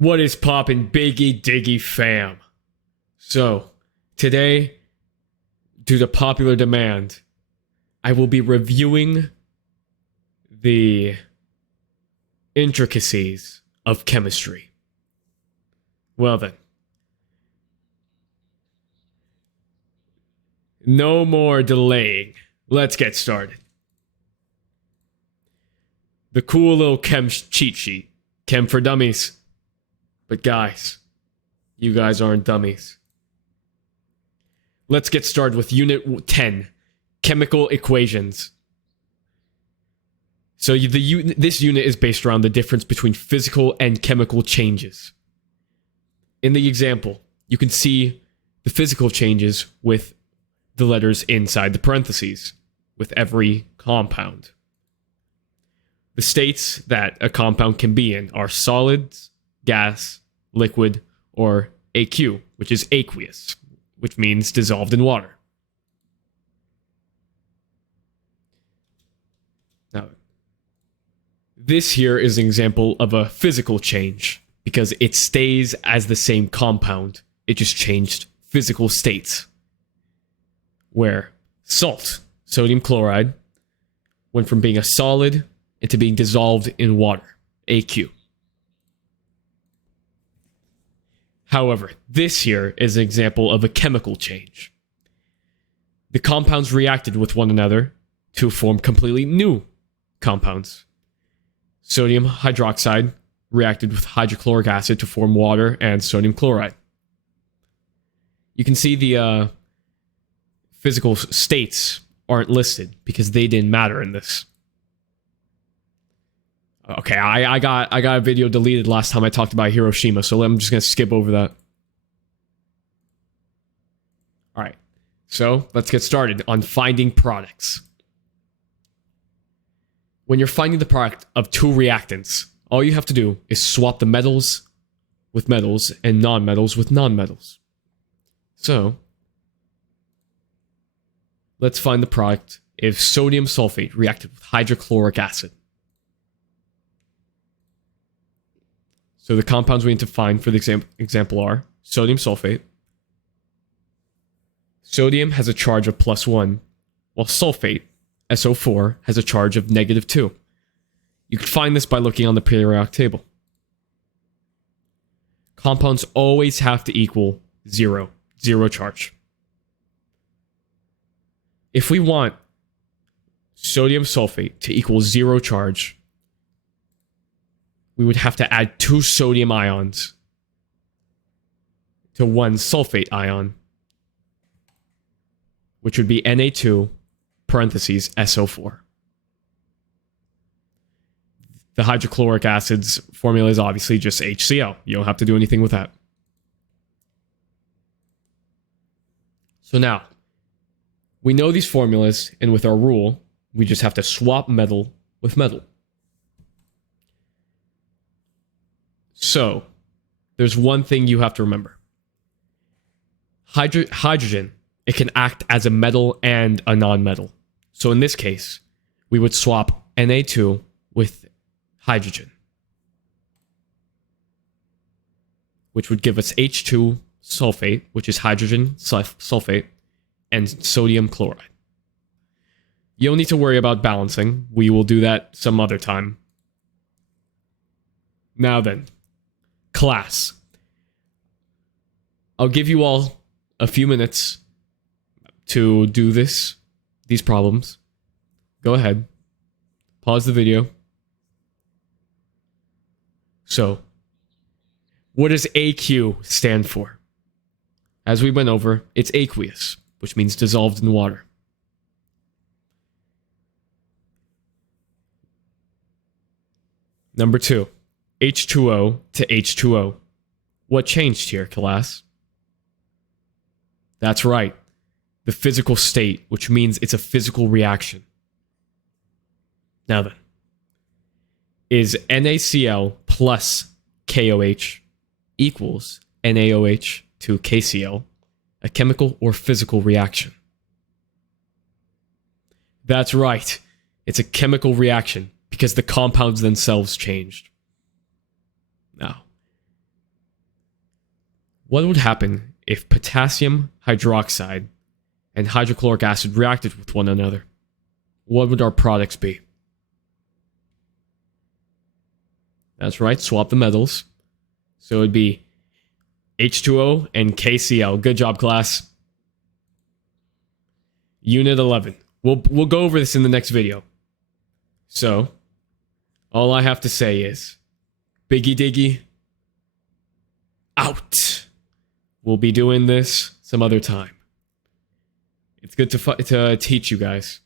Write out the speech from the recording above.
What is poppin', BiggyDiggy fam? So, today, due to popular demand, I will be reviewing the intricacies of chemistry. Well then. No more delaying. Let's get started. The cool little Chem cheat sheet. Chem for dummies. But guys, you guys aren't dummies. Let's get started with Unit 10, Chemical Equations. So this unit is based around the difference between physical and chemical changes. In the example, you can see the physical changes with the letters inside the parentheses, with every compound. The states that a compound can be in are solids, gas, liquid, or AQ, which is aqueous, which means dissolved in water. Now, this here is an example of a physical change, because it stays as the same compound, it just changed physical states. Where salt, sodium chloride, went from being a solid into being dissolved in water, AQ. However, this here is an example of a chemical change. The compounds reacted with one another to form completely new compounds. Sodium hydroxide reacted with hydrochloric acid to form water and sodium chloride. You can see the physical states aren't listed because they didn't matter in this. Okay, I got a video deleted last time I talked about Hiroshima, so I'm just going to skip over that. Alright, so let's get started on finding products. When you're finding the product of two reactants, all you have to do is swap the metals with metals and nonmetals with nonmetals. So, let's find the product if sodium sulfate reacted with hydrochloric acid. So the compounds we need to find for the example are sodium sulfate. Sodium has a charge of +1, while sulfate, SO4, has a charge of -2. You can find this by looking on the periodic table. Compounds always have to equal zero charge. If we want sodium sulfate to equal 0 charge, we would have to add 2 sodium ions to 1 sulfate ion, which would be Na2 parentheses SO4. The hydrochloric acid's formula is obviously just HCl. You don't have to do anything with that. So now, we know these formulas, and with our rule, we just have to swap metal with metal. So, there's one thing you have to remember. Hydrogen, it can act as a metal and a non-metal. So in this case, we would swap Na2 with hydrogen, which would give us H2 sulfate, which is hydrogen sulfate, and sodium chloride. You don't need to worry about balancing. We will do that some other time. Now then, class. I'll give you all a few minutes to do these problems. Go ahead. Pause the video. So, what does AQ stand for? As we went over, it's aqueous, which means dissolved in water. Number 2, H2O to H2O. What changed here, class? That's right, the physical state, which means it's a physical reaction. Now then, is NaCl plus KOH equals NaOH to KCl a chemical or physical reaction? That's right, it's a chemical reaction because the compounds themselves changed. Now, What would happen if potassium hydroxide and hydrochloric acid reacted with one another? What would our products be? That's right, swap the metals. So it'd be H2O and KCl. Good job, class. Unit 11. We'll go over this in the next video. So, all I have to say is, BiggyDiggy, out. We'll be doing this some other time. It's good to teach you guys.